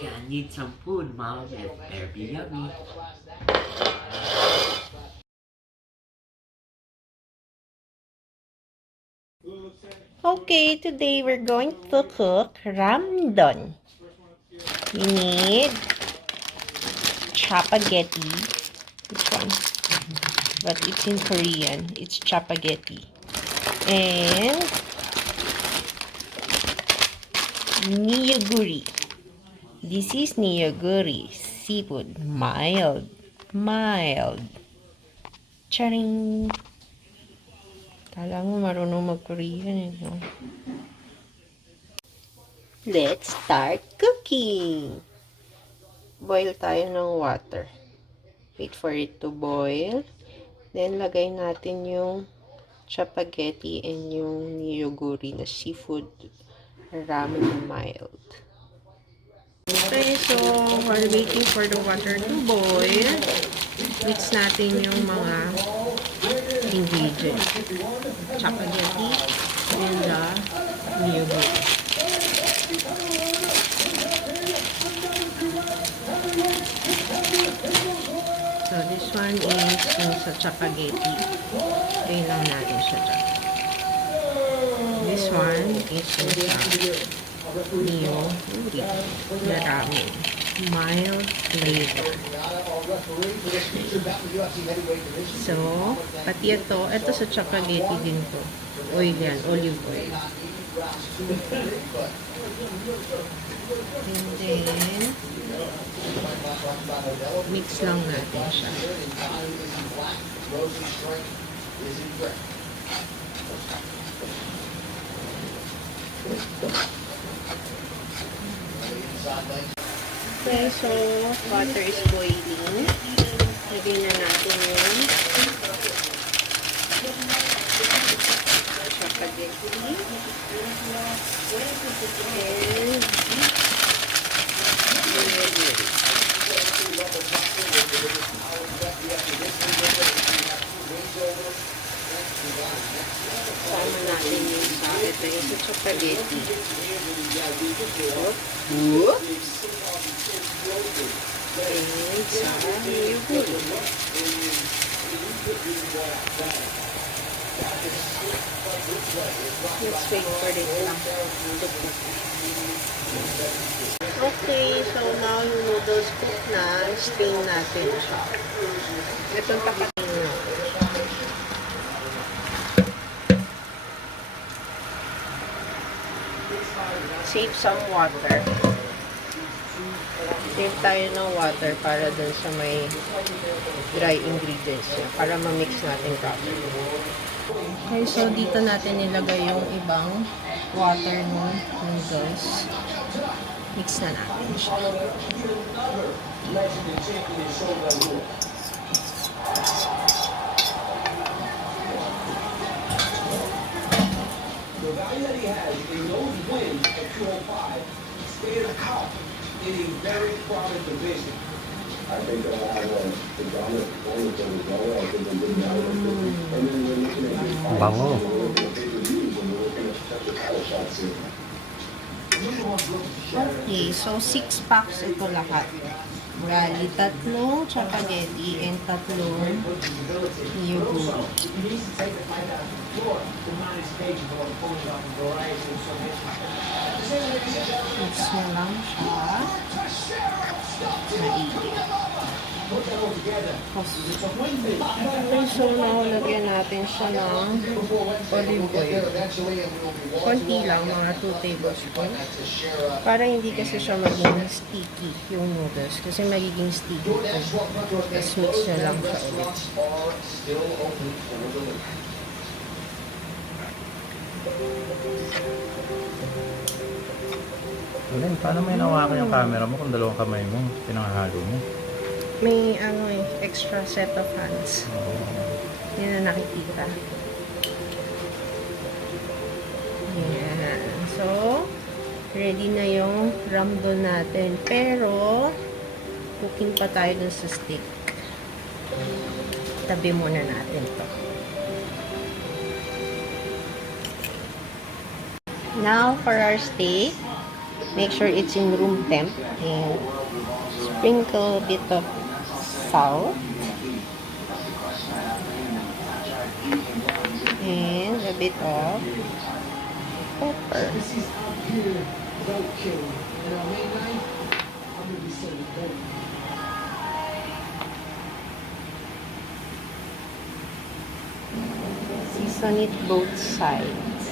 Gonna need some food, Mom. It's very yummy. Okay, today we're going to cook ramdon. We need chapagetti. Which one? But it's in Korean. It's chapagetti. And Neoguri. This is Neoguri. Seafood. Mild. Mild. Charing! Kala mo marunong mag-Korean eh, no? Let's start cooking! Boil tayo ng water. Wait for it to boil. Then, lagay natin yung chapagetti and yung neoguri na seafood ramen mild. Okay, so while waiting for the water to boil, mix natin yung mga ingredients. Chapagetti and the neoguri. So, this one is yung sa chapagetti. Lagay lang natin siya dyan. This one is yung sa neoguri na ramen. Mild flavor. So, pati ito sa chapagetti din to. Oil yan, olive oil. And then, mix lang natin siya. Okay, so water is boiling. Lagyan na natin yung chapagetti and sama natin yung sa ito yung sa chapagetti. Oops! And sa neoguri. Let's wait for it lang. Okay, so now yung noodles cook na, strain natin siya. Itong tapatin na. Save some water. Save tayo ng water para dun sa may dry ingredients niya, para ma-mix natin properly. Okay, so dito natin nilagay yung ibang water ng noodles. Mix na natin siya. The value that he has in those wins of 205, staying out in a very crowded division. I think they'll have the dominant performance on the dollar. I think they'll get down and then we're looking at these fights. Bango. When we're looking at potential title shots here. Okay, so 6 packs ito lahat. Bali, 3 chapagetti and 3 neoguri. Mix nyo lang siya. Maigi. Okay, so now lagyan natin siya ng olive oil. Konti lang, mga 2 tablespoons. Para hindi kasi siya maging sticky yung noodles. Kasi magiging sticky. Tapos mix nyo lang siya ulit. Alin, paano may nawakan yung camera mo kung dalawang kamay mo, pinangahalo mo? May extra set of hands. Hindi na nakikita. Yan. So, ready na yung ramdon natin. Pero, cooking pa tayo dun sa stick. Tabi muna natin to. Now, for our steak, make sure it's in room temp and sprinkle a bit of salt and a bit of pepper. Season it both sides.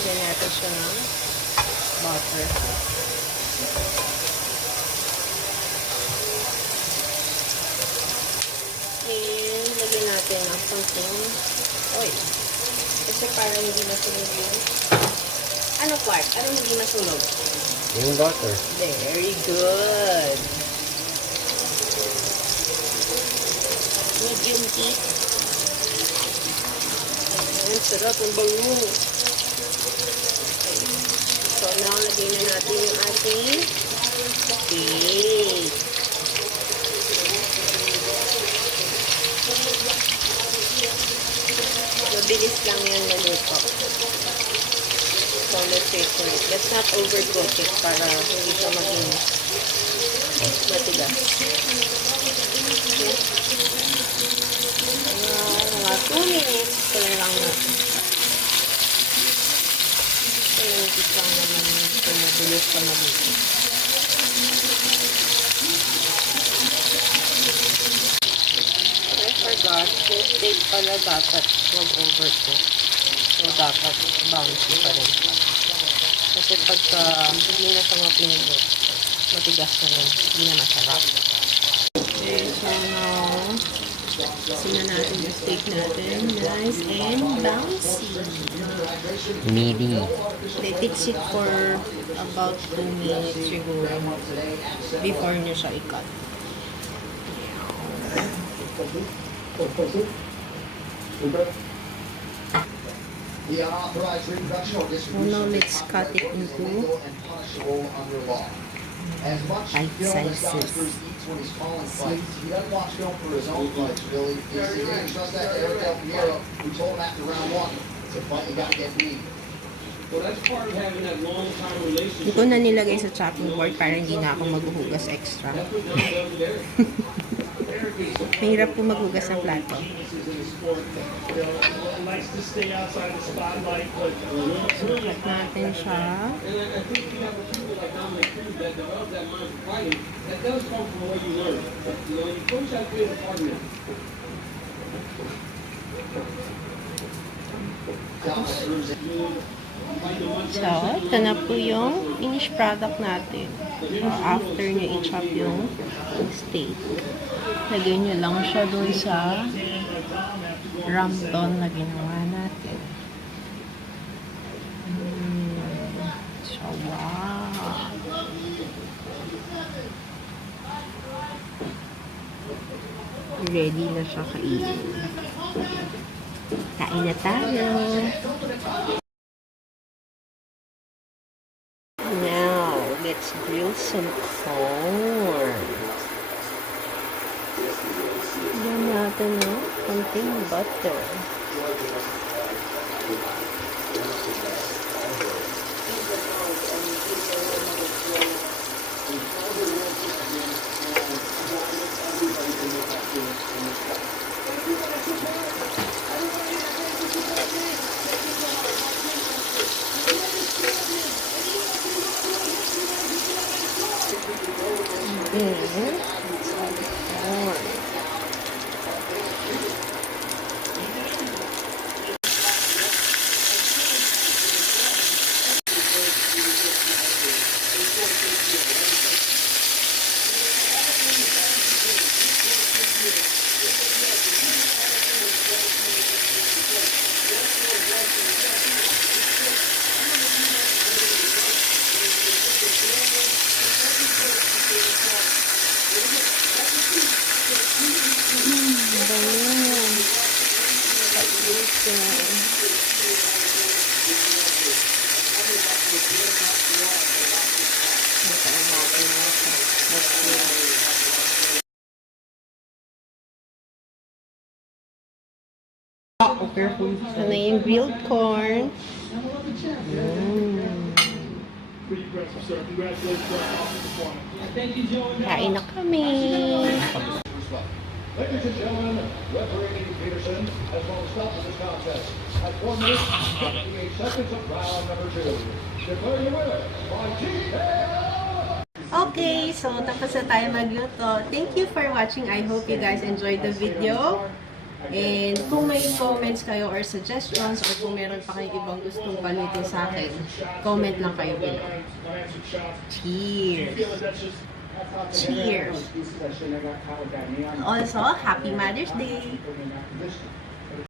Lagyan natin siya ng butter. And lagyan natin ng konting oil. Kasi parang hindi masunog yung... Ano part? Anong hindi masunog? Yung butter. Very good. Medium heat. Ayan, sarap ang bango. So, now, lagay na natin yung ating steak. Mabilis lang yan maluto. So, let's wait for it. Let's not overcook it para hindi siya maging matigas. Okay. Mga 2 minutes. Ito lang na. Hindi pa naman ito mabilis pa maluto. I forgot, yung steak pala dapat mag-overcook. So, dapat bouncy pa rin. Kasi pagka hindi na sa mapindot, matigas na rin. Hindi na masarap. Okay, so now, sina natin yung steak natin. Nice and bouncy. Meaty. Let it sit for about 2 minutes siguro before nyo siya i-cut. So now let's cut it into bite sizes. Hindi ko na nilagay sa chopping board para hindi na ako maghuhugas extra. Mahirap po maghugas ng plato. Sukat natin siya. So, ito na po yung finished product natin. So, after nyo i-chop yung steak, lagyan nyo lang siya dun sa ramdon na ginawa natin. So, wow! Ready na siya kainin. Kain na tayo! Now, let's grill some corn. Lagyan natin ng konting butter. Ito na yung grilled corn. Kain na kami. Ladies and gentlemen, referee Peterson has won stop in this contest at 4 minutes and 58 seconds of round number 2. Declaring the winner by TKO! Okay, so tapos na tayo magluto. Thank you for watching. I hope you guys enjoyed the video. And kung may comments kayo or suggestions or kung meron pa kayong ibang gustong palutin sa akin, comment lang kayo below. Cheers! Cheers! Also, Happy Mother's Day!